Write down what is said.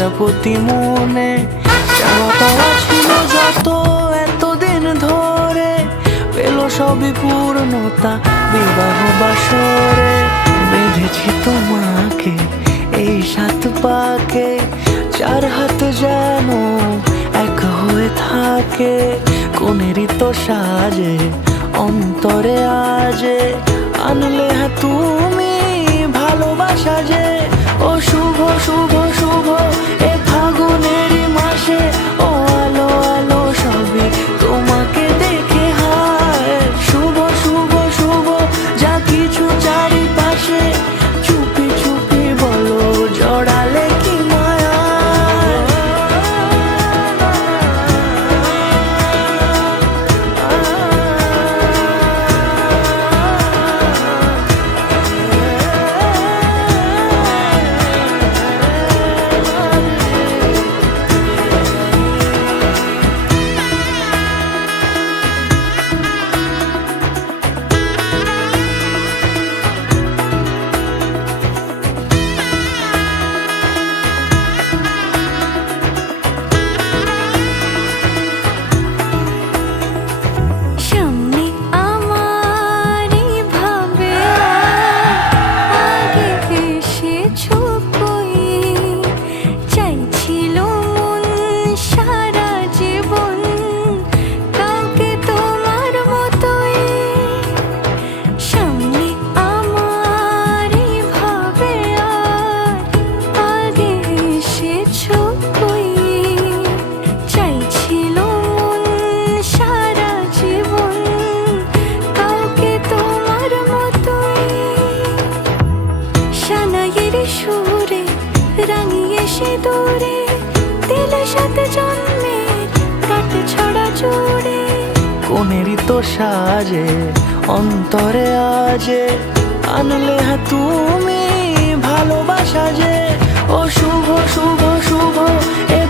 প্রজাপতি মনে চাওয়া পাওয়া ছিল যত এতদিন ধরে, পেল সবই পূর্ণতা বিবাহ বাসরে। বেঁধেছি তোমাকে এই 7 পাকে, 4 হাত যেন এক হয়ে থাকে। কোনেরই তো সাজে অন্তরে আজে আনলে তুমি ভালোবাসা যে। ও শুভ শুভ শুভ এ ফাগুনেরই মাসে, ও আলো আলো সবই তোমাকে দেখে হায়। শুভ শুভ শুভ যা কিছু চারিপাশে, চুপি চুপি বলো জড়ালে কি মায়া। সুরে রাঙিয়ে সে দূরে দিলে 7 জন্মের কাট ছড়া জুড়ে। কোনেরই তো সাজে অন্তরে আজে আনলে তুমি ভালোবাসা যে। ও শুভ শুভ শুভ এ